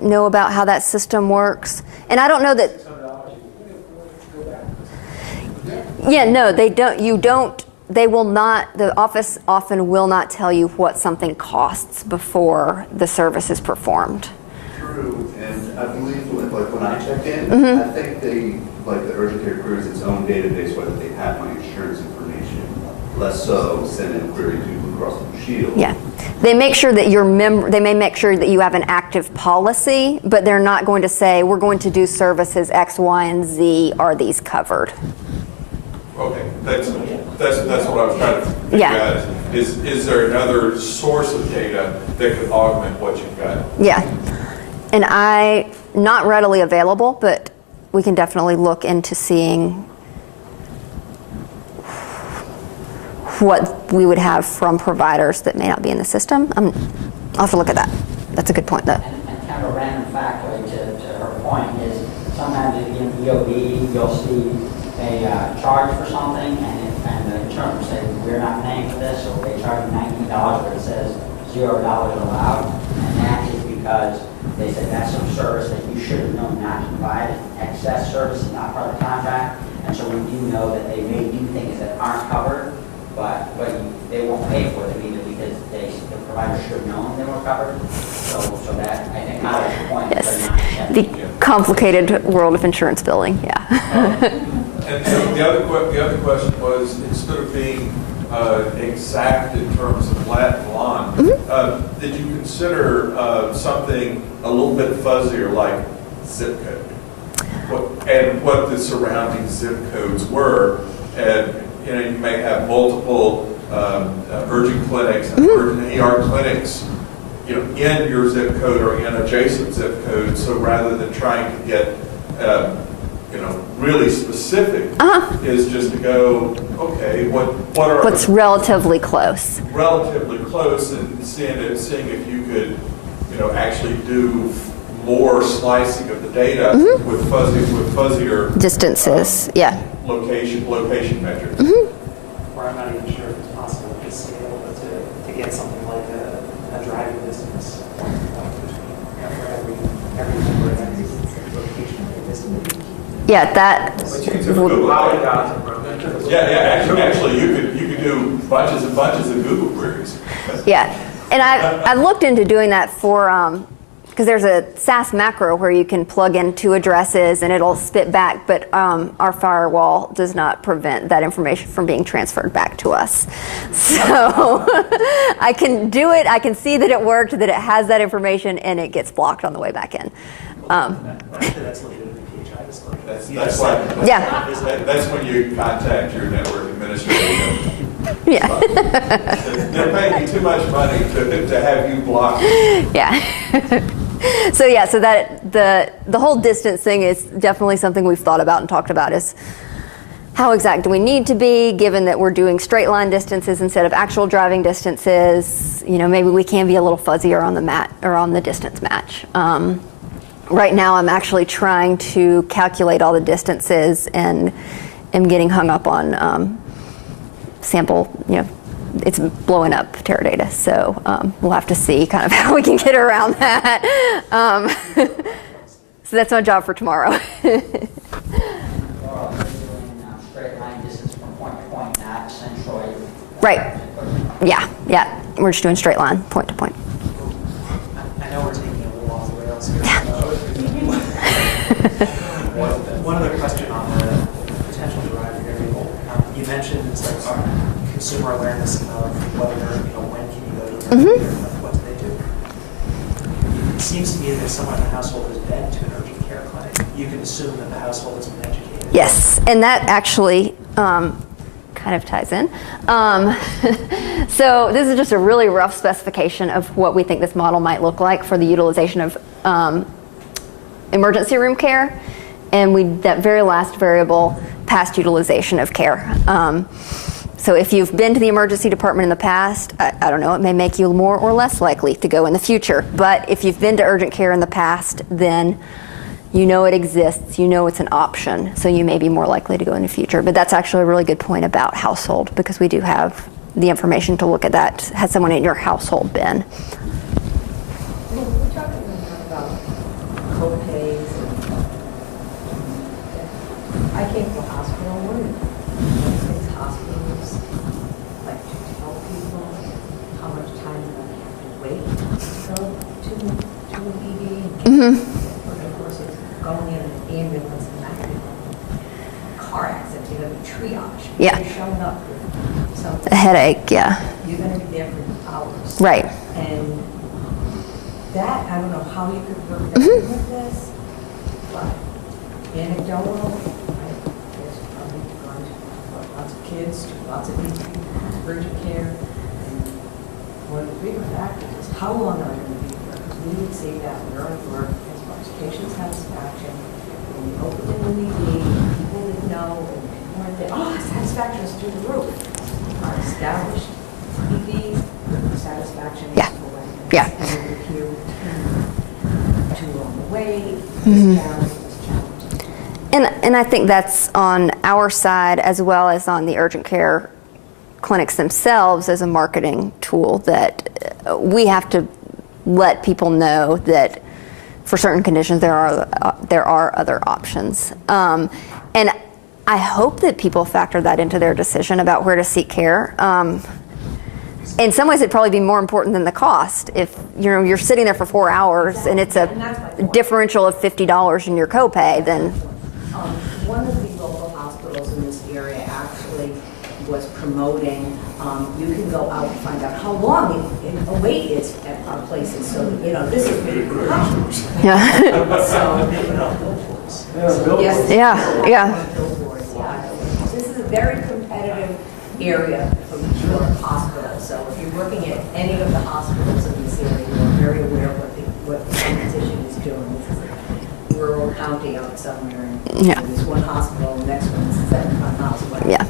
know about how that system works? And I don't know that. Yeah, no, they don't. You don't. They will not. The office often will not tell you what something costs before the service is performed. true, and I believe, like, when I check in, Mhm. I think they, like, the urgent care query is its own database, whether they have my insurance information, less so send in a query to Blue Cross Blue Shield. Yeah. They make sure that they may make sure that you have an active policy, but they're not going to say, we're going to do services X, Y, and Z. Are these covered? Okay, that's what I was trying to figure Yeah. out. Is there another source of data that could augment what you've got? Yeah. And not readily available, but we can definitely look into seeing what we would have from providers that may not be in the system. I'll have to look at that. That's a good point, though. And kind of a random factoid to her point is sometimes in EOB, you'll see a charge for something, and the insurance will say, we're not paying for this, or they charge you $19, but it says $0 allowed. And that is because they said that's some service that you should have known not to provide. Excess service is not part of the contract. And so we do know that they may do things that aren't covered, but they won't pay for them either because the provider should have known they were covered. So that, I think, how the point is Yes. they're not. The complicated world of insurance billing, yeah. And so the other question was, instead of being exact in terms of lat and lon, did you consider something a little bit fuzzier like zip code? And what the surrounding zip codes were? And you may have multiple urgent clinics and urgent ER clinics, in your zip code or in adjacent zip codes. So rather than trying to get really specific, is just to go, okay, what are What's relatively close? Relatively close, and seeing if you could, actually do more slicing of the data with fuzzier Distances, yeah. location metrics. Or I'm not even sure if it's possible at this scale, but to get something like a driving distance for every member of that location or distance. Yeah, that. But you can do Google. Actually, you could do bunches and bunches of Google queries. Yeah, and I've looked into doing that for, because there's a SAS macro where you can plug in 2 addresses and it'll spit back, but our firewall does not prevent that information from being transferred back to us. So I can do it, I can see that it worked, that it has that information, and it gets blocked on the way back in. That's limited to the PHI disclosure. That's when you contact your network administrator. Yeah. They're paying me too much money to have you blocked. Yeah. So that the whole distance thing is definitely something we've thought about and talked about, is how exact do we need to be, given that we're doing straight line distances instead of actual driving distances. Maybe we can be a little fuzzier on the mat or on the distance match. Right now I'm actually trying to calculate all the distances and am getting hung up on sample, it's blowing up Teradata, so we'll have to see kind of how we can get around that. So that's my job for tomorrow. Straight line distance from point to point, not centroid. Right. Yeah. We're just doing straight line, point to point. I know we're taking a little off the rails here. One other question on the potential driver variable. You mentioned consumer awareness of whether, when can you go to the urgent care, what do they do? It seems to me that if someone in the household has been to an urgent care clinic, you can assume that the household has been educated. Yes, and that actually kind of ties in. So this is just a really rough specification of what we think this model might look like for the utilization of emergency room care, and that very last variable, past utilization of care. So if you've been to the emergency department in the past, I don't know, it may make you more or less likely to go in the future. But if you've been to urgent care in the past, then it exists, it's an option, so you may be more likely to go in the future. But that's actually a really good point about household, because we do have the information to look at that. Has someone in your household been? We're talking about co-pays. I came from a hospital. One of these hospitals like to tell people how much time they're going to have to wait to go to an ED in Of course, it's going in an ambulance and that could be a car accident, you're going to be triage. Yeah. You're showing up with something. A headache, yeah. You're going to be there for hours. Right. And that, I don't know how you could work that in with this, but anecdotal, there's probably gone to lots of kids, to lots of people, urgent care. And one of the bigger factors is how long are they going to be there? Because we would see that in early work as far as patient satisfaction. When we opened in the ED, people didn't know, and people weren't there, oh, satisfaction is through the roof. Our established ED satisfaction is Yeah. horrendous. Yeah. And we would hear too long to wait, this challenge, this challenge. And I think that's on our side as well as on the urgent care clinics themselves as a marketing tool, that we have to let people know that for certain conditions there are other options. And I hope that people factor that into their decision about where to seek care. In some ways, it'd probably be more important than the cost. If you're sitting there for 4 hours and it's a differential of $50 in your copay, then One of the local hospitals in this area actually was promoting, you can go out and find out how long a wait is at our places, so that, this is really good. yeah, Yes. yeah. Billboards, yeah. This is a very competitive area for mature hospitals, so if you're working at any of the hospitals in this area, you're very aware of what the competition is doing. This is a rural county out somewhere, and Yeah. there's one hospital, the next one's 7 miles away. Yeah.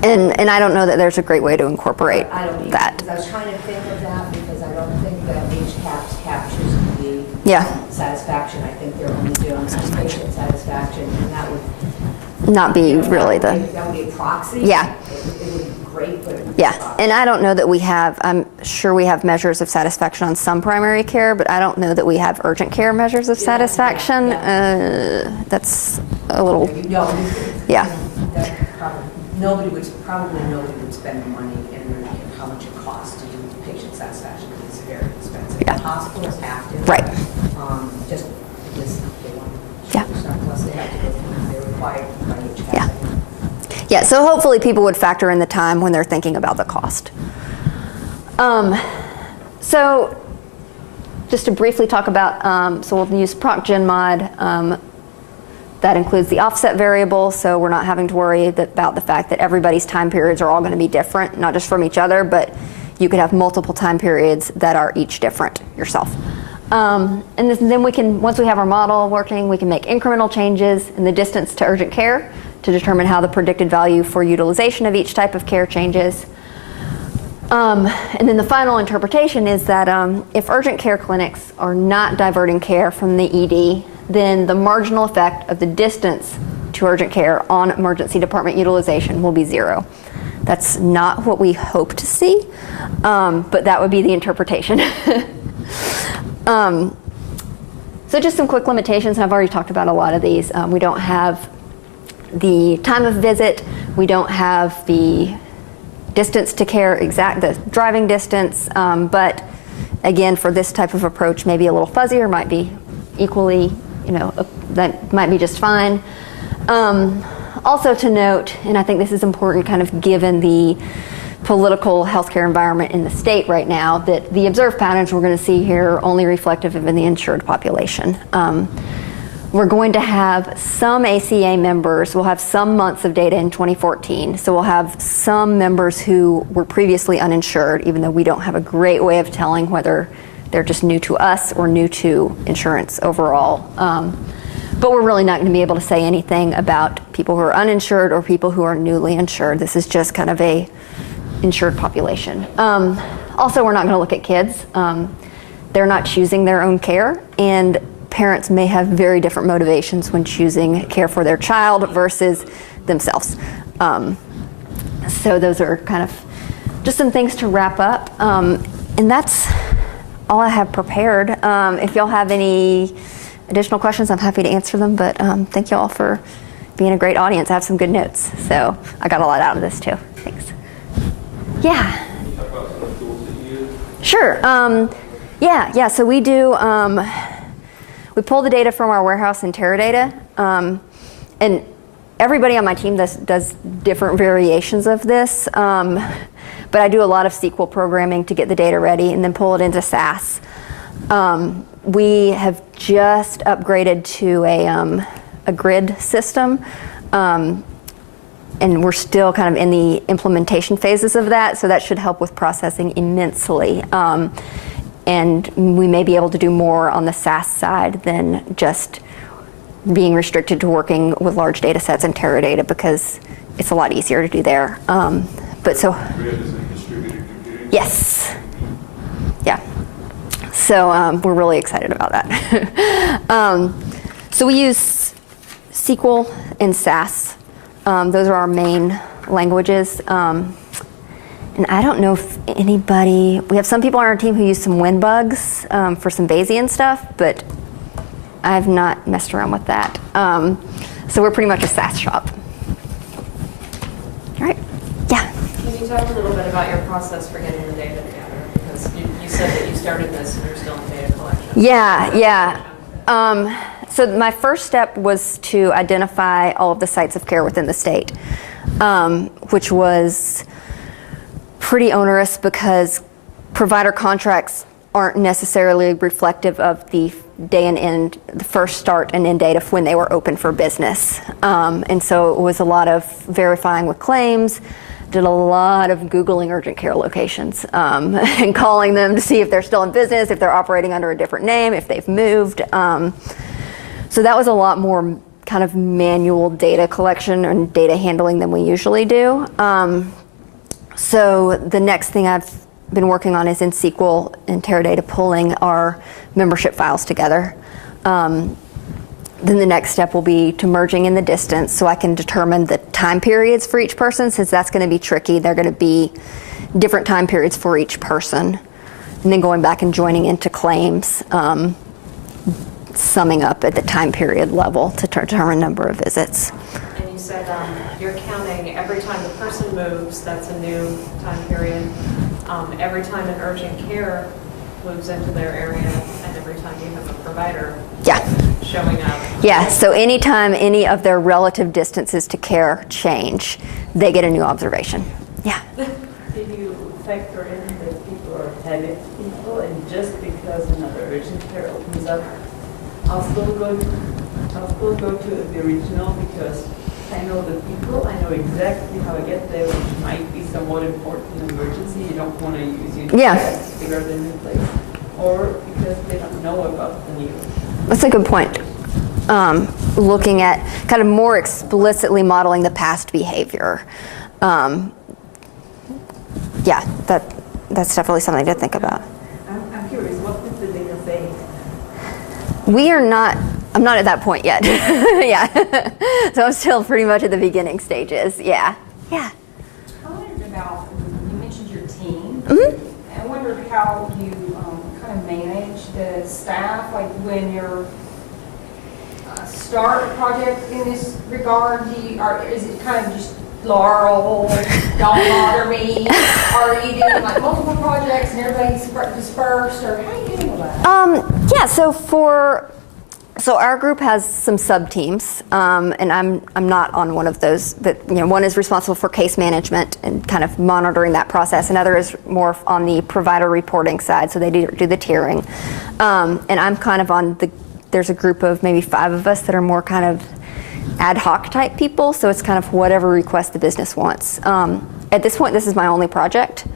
And I don't know that there's a great way to incorporate I don't either, that. because I was trying to think of that, because I don't think that HCAHPS captures the Yeah. satisfaction. I think they're only doing patient satisfaction, and that would Not be really the. that would be a proxy. Yeah. It would be great, but it would be Yeah, a proxy. and I don't know that we have, I'm sure we have measures of satisfaction on some primary care, but I don't know that we have urgent care measures of satisfaction. That's a little, yeah. That probably, nobody would spend the money in urgent care, how much it costs to do patient satisfaction, it's very expensive. Yeah. Hospitals have to. Right. Just because they want Yeah. to start, plus they have to go through, they're required by HCAHPS. Yeah. Yeah, so hopefully people would factor in the time when they're thinking about the cost. So just to briefly talk about, so we'll use ProcGenMod. That includes the offset variable, so we're not having to worry about the fact that everybody's time periods are all going to be different, not just from each other, but you could have multiple time periods that are each different yourself. And then we can, once we have our model working, we can make incremental changes in the distance to urgent care to determine how the predicted value for utilization of each type of care changes. And then the final interpretation is that if urgent care clinics are not diverting care from the ED, then the marginal effect of the distance to urgent care on emergency department utilization will be 0. That's not what we hope to see, but that would be the interpretation. So just some quick limitations, and I've already talked about a lot of these. We don't have the time of visit, we don't have the distance to care, the driving distance, but again, for this type of approach, maybe a little fuzzier, might be equally, that might be just fine. Also to note, and I think this is important kind of given the political healthcare environment in the state right now, that the observed patterns we're going to see here are only reflective of the insured population. We're going to have some ACA members, we'll have some months of data in 2014, so we'll have some members who were previously uninsured, even though we don't have a great way of telling whether they're just new to us or new to insurance overall. But we're really not going to be able to say anything about people who are uninsured or people who are newly insured. This is just kind of a insured population. Also, we're not going to look at kids. They're not choosing their own care, and parents may have very different motivations when choosing care for their child versus themselves. So those are kind of just some things to wrap up. And that's all I have prepared. If y'all have any additional questions, I'm happy to answer them, but thank you all for being a great audience. I have some good notes, so I got a lot out of this too. Thanks. Yeah. Can you talk about some of the tools that you use? Sure. Yeah. So we do we pull the data from our warehouse in Teradata, and everybody on my team does different variations of this, but I do a lot of SQL programming to get the data ready and then pull it into SAS. We have just upgraded to a grid system, and we're still kind of in the implementation phases of that, so that should help with processing immensely. And we may be able to do more on the SAS side than just being restricted to working with large data sets in Teradata, because it's a lot easier to do there. But so, Grid is a distributed computing? yes, yeah. So we're really excited about that. So we use SQL and SAS. Those are our main languages. And I don't know if anybody, we have some people on our team who use some WinBugs for some Bayesian stuff, but I've not messed around with that. So we're pretty much a SAS shop. All right, yeah. Can you talk a little bit about your process for getting the data together? Because you said that you started this and you're still in data collection. Yeah. So my first step was to identify all of the sites of care within the state, which was pretty onerous because provider contracts aren't necessarily reflective of the day and end, the first start and end date of when they were open for business. And so it was a lot of verifying with claims, did a lot of Googling urgent care locations and calling them to see if they're still in business, if they're operating under a different name, if they've moved. So that was a lot more kind of manual data collection and data handling than we usually do. So the next thing I've been working on is in SQL and Teradata pulling our membership files together. Then the next step will be to merging in the distance so I can determine the time periods for each person, since that's going to be tricky. They're going to be different time periods for each person. And then going back and joining into claims, summing up at the time period level to determine number of visits. And you said you're counting every time the person moves, that's a new time period. Every time an urgent care moves into their area, and every time you have a provider showing up. Yeah, so anytime any of their relative distances to care change, they get a new observation. Yeah. Did you factor in that people are heavy people, and just because another urgent care opens up, I'll still go to the original because I know the people, I know exactly how I get there, which might be somewhat important in emergency. You don't want to use to figure out the new place, or because they don't know about the new. That's a good point. Looking at kind of more explicitly modeling the past behavior. Yeah, that's definitely something to think about. I'm curious, what did the data say? I'm not at that point yet. Yeah. So I'm still pretty much at the beginning stages. Yeah. I wondered about, you mentioned your team. Mm-hmm. I wondered how you kind of manage the staff, like when you're start a project in this regard, is it kind of just Laurel, don't bother me? Or are you doing like multiple projects and everybody's dispersed, or how are you doing with that? Yeah, so our group has some sub-teams, and I'm not on one of those. That one is responsible for case management and kind of monitoring that process. Another is more on the provider reporting side, so they do the tiering. And I'm kind of there's a group of maybe 5 of us that are more kind of ad hoc type people, so it's kind of whatever request the business wants. At this point, this is my only project.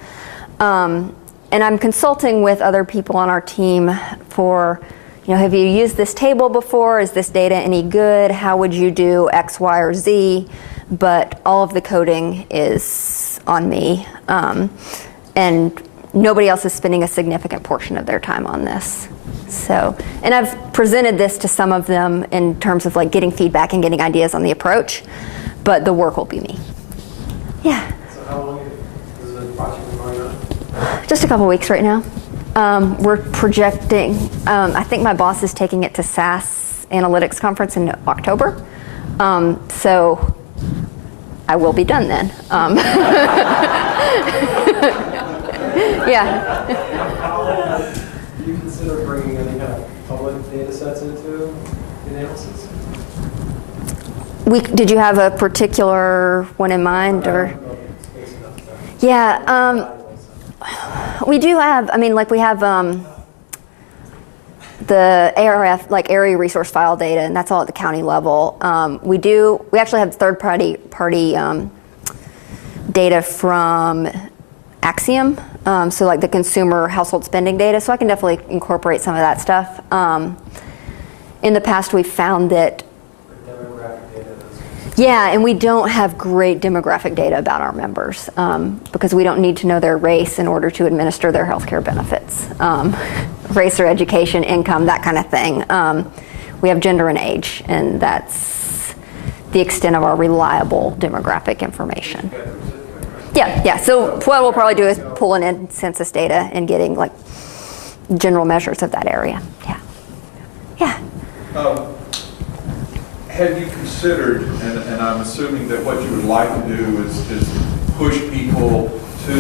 And I'm consulting with other people on our team for, have you used this table before? Is this data any good? How would you do X, Y, or Z? But all of the coding is on me. And nobody else is spending a significant portion of their time on this. So, and I've presented this to some of them in terms of like getting feedback and getting ideas on the approach, but the work will be me. Yeah. So how long is the project going on? Just a couple weeks right now. We're projecting, I think my boss is taking it to SAS Analytics Conference in October. So I will be done then. Yeah. Do you consider bringing any kind of public data data sets into the analysis? Did you have a particular one in mind, or? Yeah, we do have. I mean, like we have the ARF, like area resource file data, and that's all at the county level. We actually have third-party data from Axiom, so like the consumer household spending data. So I can definitely incorporate some of that stuff. In the past, we've found that. Yeah, and we don't have great demographic data about our members because we don't need to know their race in order to administer their health care benefits. Race or education, income, that kind of thing. We have gender and age, and that's the extent of our reliable demographic information. Yeah. So what we'll probably do is pulling in census data and getting like general measures of that area. Yeah. Have you considered, and I'm assuming that what you would like to do is push people to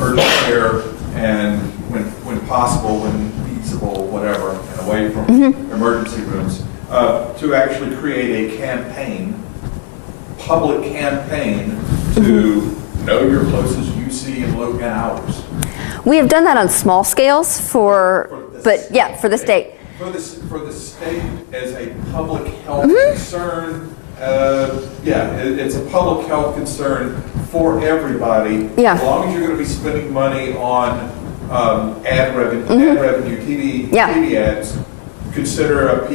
urgent care and when possible, when feasible, whatever, and away from emergency rooms, to actually create a campaign, public campaign to know your closest UC and Logan hours? We have done that on small scales for the state. For the state as a public health concern, it's a public health concern for everybody. Yeah. As long as you're going to be spending money on ad revenue, TV ads, consider a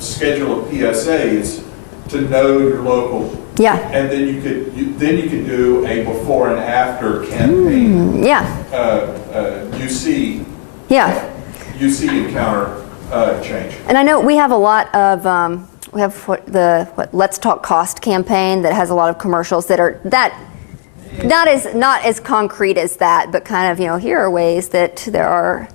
schedule of PSAs to know your local. Yeah. And then you could do a before and after campaign. UC encounter change. And I know we have a lot of we have the Let's Talk Cost campaign that has a lot of commercials that are not as concrete as that, but kind of here are ways that there are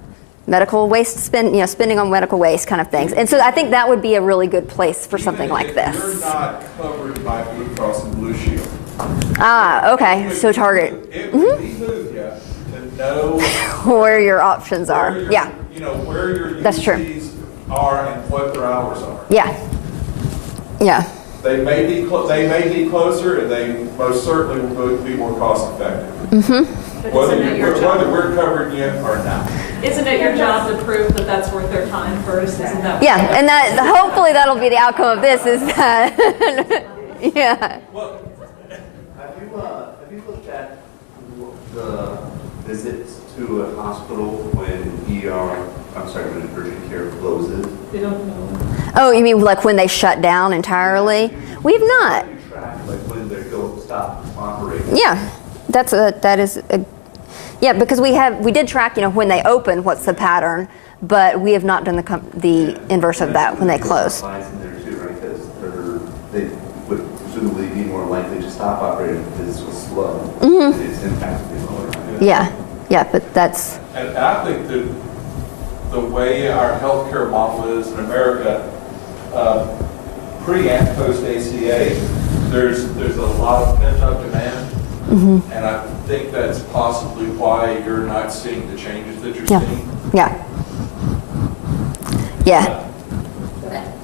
medical waste spending on medical waste kind of things. And so I think that would be a really good place for something like this. You're not covered by Blue Cross and Blue Shield. Okay. So target. It would behoove you to know where your options are. Where your That's true. UCs are and what their hours are. Yeah. They may be closer, and they most certainly will be more cost effective. Whether we're covering you or not. Isn't it your job to prove that that's worth their time first? Isn't that? Yeah, and that hopefully that'll be the outcome of this. Is that? Yeah. Well, have you looked at the visits to a hospital when when urgent care closes? They don't know. Oh, you mean like when they shut down entirely? We've not. Like when they stop operating. Yeah, because we did track when they open, what's the pattern, but we have not done the inverse of that when they close. In there too, right? Because they would presumably be more likely to stop operating because it's so slow. Its impact would be lower. Yeah, but that's. And I think that the way our healthcare model is in America, pre and post ACA, there's a lot of pent-up demand, and I think that's possibly why you're not seeing the changes that you're seeing. Yeah.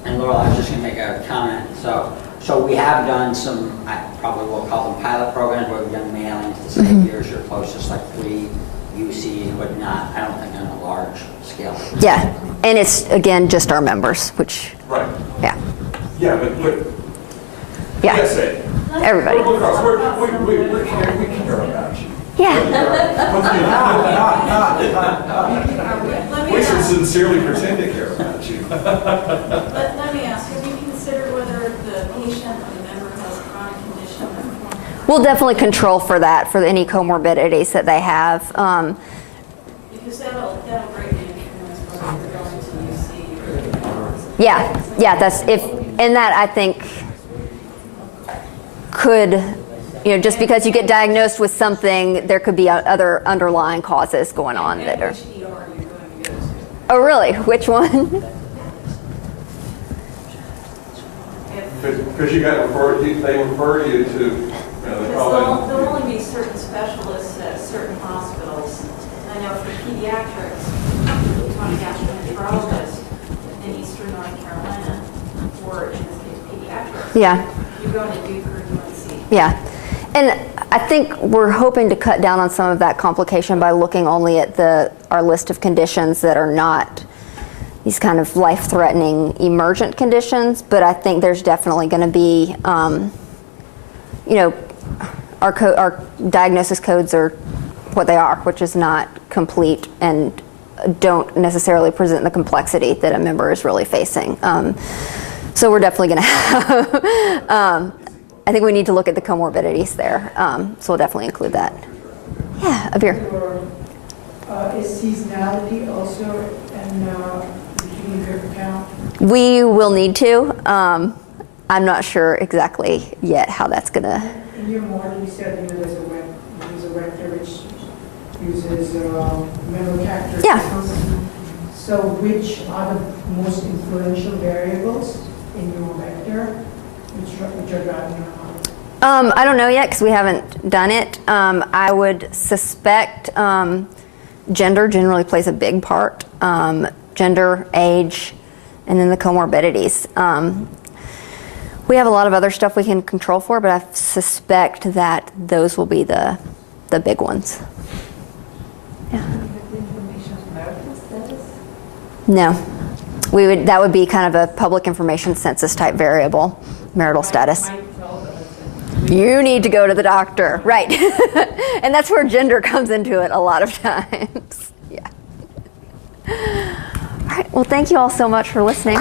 And Laurel, I was just going to make a comment. So we have done some, I probably will call them pilot programs, where we've done mailings to say, here's your closest, like 3 UCs, but not, I don't think on a large scale. Yeah, and it's, again, just our members, which. Right. Yeah. Yeah, but PSA. Everybody. We care about you. We should sincerely pretend to care about you. Let me ask, have you considered whether the patient or the member has a chronic condition? We'll definitely control for that, for any comorbidities that they have. Because that'll greatly influence whether they're going to UC or. Yeah, that I think could, just because you get diagnosed with something, there could be other underlying causes going on that are. Which ER are you going to go to? Oh, really? Which one? Because they refer you to. Because there'll only be certain specialists at certain hospitals. I know for pediatrics, we talk gastroenterologist. Yeah. You're going to do frequency. Yeah. And I think we're hoping to cut down on some of that complication by looking only at our list of conditions that are not these kind of life-threatening emergent conditions. But I think there's definitely going to be, our diagnosis codes are what they are, which is not complete and don't necessarily present the complexity that a member is really facing. So we're definitely going to have, I think we need to look at the comorbidities there. So we'll definitely include that. Yeah, Abir. Is seasonality also an behavior count? We will need to. I'm not sure exactly yet how that's going to. In your model, you said there's a vector which uses member characteristics. Yeah. So which are the most influential variables in your vector which are driving your model? I don't know yet because we haven't done it. I would suspect gender generally plays a big part. Gender, age, and then the comorbidities. We have a lot of other stuff we can control for, but I suspect that those will be the big ones. Yeah. No. That would be kind of a public information census type variable, marital status. You need to go to the doctor, right? And that's where gender comes into it a lot of times. Yeah. All right. Well, thank you all so much for listening.